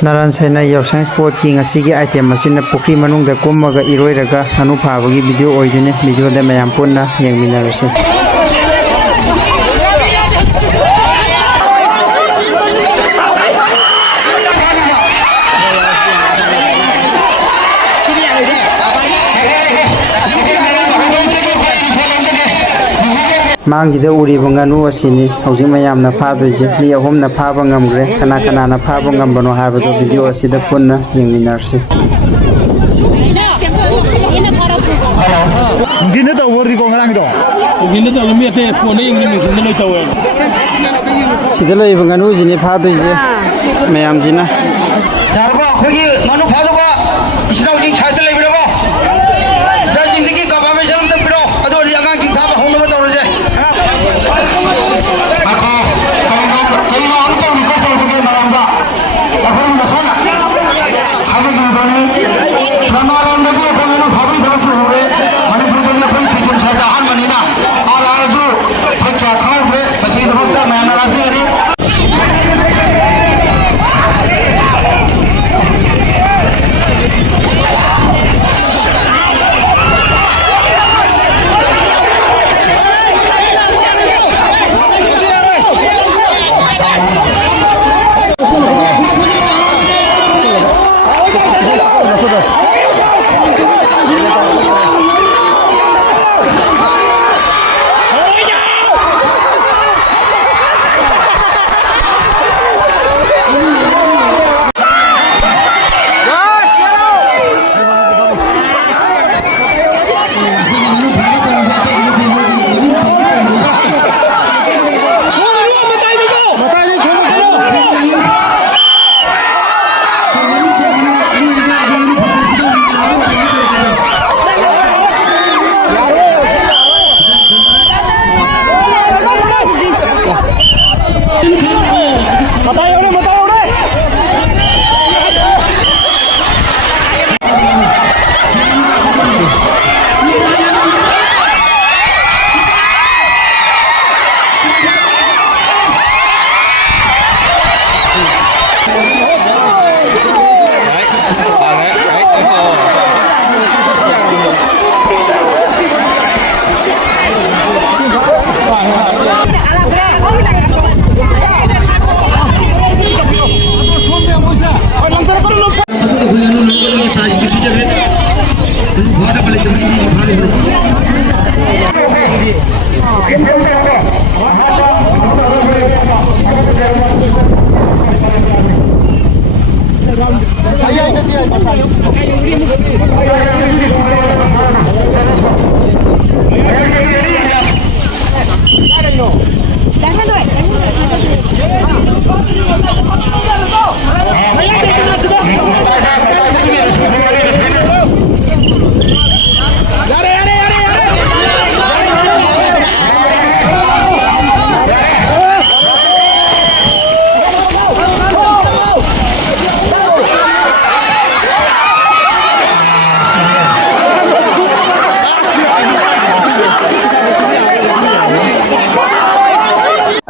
नारायण सैना याउसंग स्पोर्ट की ngasi आइटम असिना पुखरी मनुंगदा कुम्मगा इरोइरगा हनु फाबगी वीडियो ओइदुने वीडियोदा मयाम पुन्ना येंगमिनारसे मांगजिदा उरिबा nganu asini hojik mayamna फादोइजे मी अहुमना फाबा ngamgre kana kana फाबा ngambano हाबदो video asida punna yengminarse Dina ta wordi ko ngarang do. Dina ta lumi ate phone yengni mi dina loi tawe. sida laiba nganu jini फादोइजे mayam jina jarba khogi nganu phadaba isnau jing chaite leibirabo ja jindagi ka ba me janam tam biro ado ri agang king thaba hong ba tawre ako kai no am tam ko so ke mayam ba ako na sona sabe gi bani ramaran me ko ko no bhabi daba se hore mani purjan na koi tikun sa ja han mani na ala ju thakya khau the basi daba ta mayam na rafi ari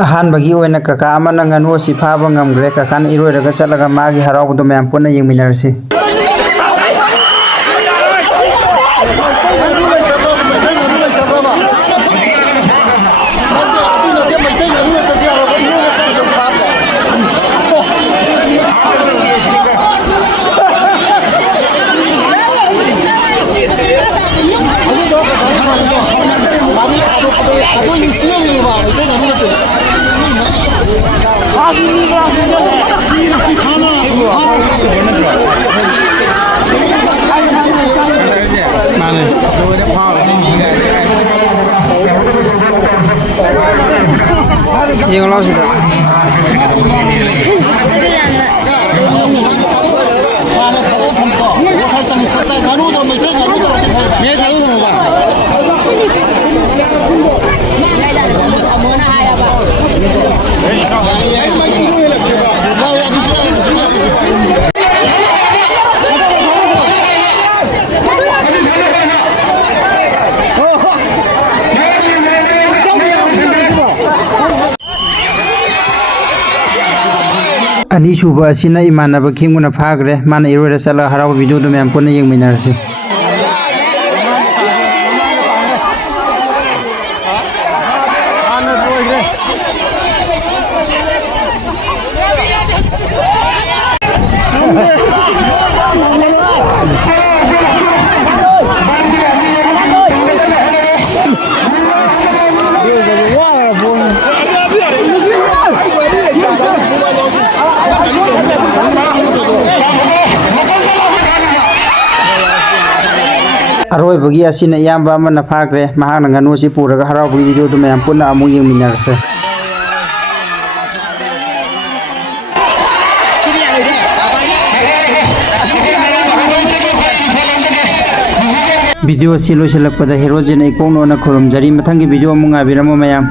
अहानबगी ओइना काका अमना nganu si फाबा ngamgre kakan iroiraga chatlaga magi haraubdo mayam punna yengminarse Yang lo sudah. ꯑꯅꯤꯁꯨꯕ ꯑꯁꯤꯅ ꯏꯃꯥꯟꯅꯕ ꯈꯤꯡꯕꯅ ꯐꯥꯈ꯭ꯔꯦ ꯃꯥꯅ ꯏꯔꯣꯏꯔ ꯆꯠꯂꯒ ꯍꯔꯥꯎꯕ ꯚꯤꯗꯤꯑꯣꯗꯨ ꯃꯌꯥꯝ ꯄꯨꯟꯅ ꯌꯦꯡꯃꯤꯟꯅꯔꯁꯤ ꯑꯔꯣꯏꯕꯒꯤ ꯑꯁꯤꯅ ꯏꯌꯥꯝꯕ ꯑꯃꯅ ꯐꯥꯈ꯭ꯔꯦ ꯃꯍꯥꯛꯅ ꯉꯥꯅꯨ ꯑꯁꯤ ꯄꯨꯔꯒ ꯍꯔꯥꯎꯕꯒꯤ ꯚꯤꯗꯤꯑꯣꯗꯨ ꯃꯌꯥꯝ ꯄꯨꯟꯅ ꯑꯃꯨꯛ ꯌꯦꯡꯃꯤꯟꯅꯔꯁꯦ ꯚꯤꯗꯤꯑꯣ ꯑꯁꯤ ꯂꯣꯏꯁꯤꯜꯂꯛꯄꯗ ꯍꯦꯔꯣꯖꯤꯅ ꯏꯀꯣꯛꯅꯣꯅ ꯈꯨꯔꯨꯝꯖꯔꯤ ꯃꯊꯪꯒꯤ ꯚꯤꯗꯤꯑꯣ ꯑꯃꯨꯛ ꯉꯥꯏꯕꯤꯔꯝꯃꯣ ꯃꯌꯥꯝ